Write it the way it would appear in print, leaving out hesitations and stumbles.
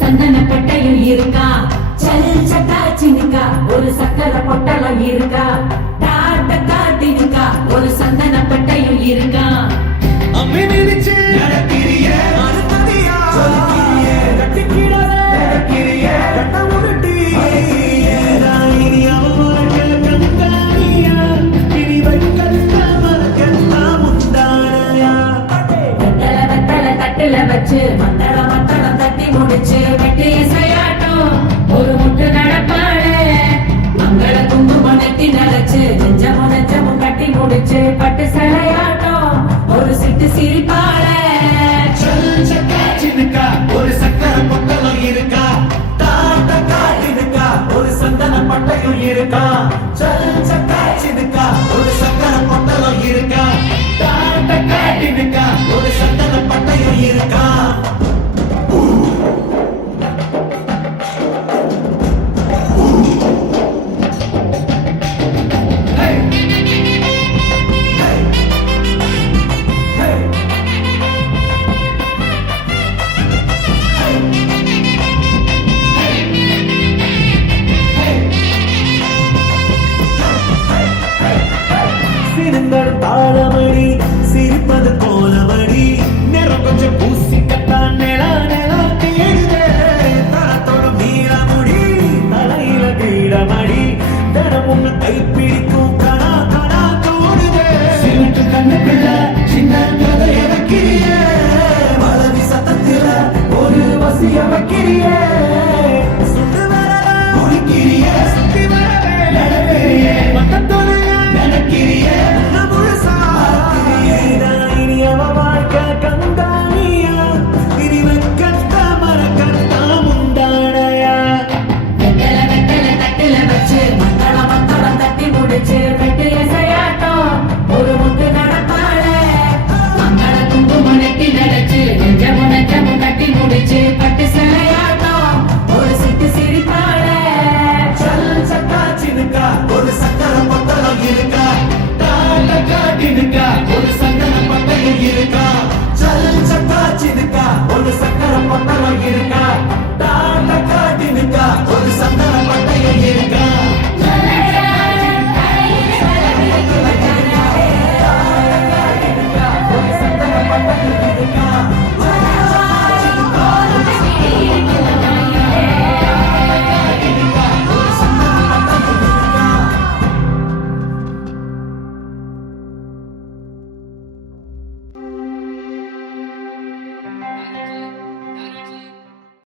சந்தன பட்டையும் இருக்கா, சல் சட்டா சினுக்கா ஒரு சக்கர பொட்டலம் இருக்கா, டாட்ட காட்டினுக்கா ஒரு சந்தன பட்டையும் இருக்கா. அம்மி மிதிச்சு நடக்கிறியே அனுமதியா சொல்லிக்கிறியே கட்டிக்கிடவே நடக்கிறியே கட்ட உருட்டியே இனி அவமானங்கள் கண்டானியா இனி வைக்கல்ல மறக்கெல்லாம் உண்டானையா. வெத்தல தட்டுல வச்சு மத்தளம் தட்டி முடிச்சு வெட்டி இசையாட்டம் ஒரு முட்டு நடப்பாளே. மங்கள குங்குமம் நெத்தி நினைச்சு நெஞ்சமும் கட்டி முடிச்சு பட்டு சிலையாட்டம் ஒரு சிட்டு சிரிப்பாளே. சல் சக்கா சினுக்கா ஒரு சக்கர பொட்டலம் இருக்கா, டாட்ட காட்டினுக்கா ஒரு சந்தன பட்டையும் இருக்கா. சல் சக்கா சினுக்கா ஒரு சக்கர பொட்டலம் இருக்கா, டாட்ட காட்டினுக்கா ஒரு சந்தன பட்டையும் இருக்கா. சிறுங்கள் தாளமடி சிரிப்பது கோலமடி நிறம் கொஞ்சம் பூசி கட்டான் நிலா நிலா தேடுதே தரத்தோடும் நீளமுடி தலையில பீடமடி தரம் உங்க கைப்பிடிக்கும் கணா கணா தோடுதே. சிவட்டு கண்ணுக்குள்ள சின்ன கதைய வைக்கிறியே மலவி சத்தத்தில ஒரு வசிய வைக்கிறியே சுட்டு வரல முடிக்கிறியே சுத்தி வரவே நடக்கிறியே மத்தத்தோடைய நடக்கிறியே முழுசா இனி அவ வாழ்க்கை கண்டானியா இனி வைக்கத்த மறக்கத்தா முந்தானையா. வெத்தல தட்டுல வச்சு மத்தளம் தட்டி முடிச்சு வெட்டி இசையாட்டம் ஒரு முட்டு நடப்பாளே. மங்கள குங்குமம் நெத்தி நினைச்சு நெஞ்சமும் கட்டி முடிச்சு